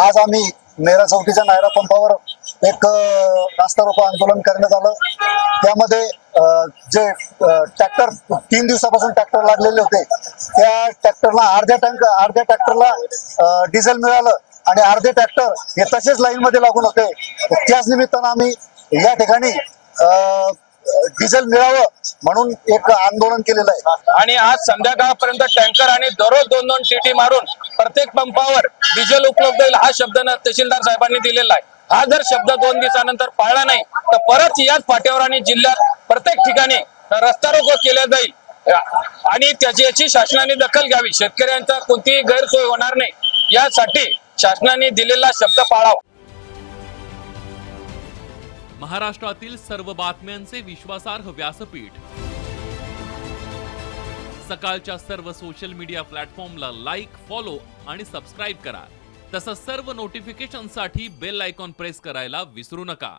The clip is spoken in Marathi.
आज आम्ही नेरा चौकीच्या नायरा पंपावर एक रास्ता रोको आंदोलन करण्यात आलं। त्यामध्ये जे ट्रॅक्टर 3 दिवसापासून ट्रॅक्टर लागलेले होते, त्या ट्रॅक्टरला अर्ध्या ट्रॅक्टरला डिझेल मिळालं आणि अर्धे ट्रॅक्टर हे तसेच लाईन मध्ये लागून होते। त्याच निमित्तानं आम्ही या ठिकाणी डिझेल मिळावं म्हणून एक आंदोलन केलेलं आहे। आणि आज संध्याकाळपर्यंत टँकर आणि दररोज 2-2 टीटी मारून प्रत्येक पंपावर डिझेल उपलब्ध होईल हा शब्द तहसीलदार साहेबांनी दिलेला आहे। हा जर शब्द 2 दिवसानंतर पाळला नाही तर परत याच फाट्यावर आणि जिल्ह्यात प्रत्येक ठिकाणी रस्ता रोको केला जाईल आणि याची शासनाने दखल घ्यावी। शेतकऱ्यांचा कोणतीही गैरसोय होणार नाही यासाठी शासनाने दिलेला शब्द पाळावा। महाराष्ट्रातील सर्व बातम्यांचे विश्वासार्ह व्यासपीठ सकाळच्या सर्व सोशल मीडिया प्लॅटफॉर्मला लाईक, फॉलो आणि सबस्क्राईब करा। तसंच सर्व नोटिफिकेशनसाठी बेल आयकॉन प्रेस करायला विसरू नका।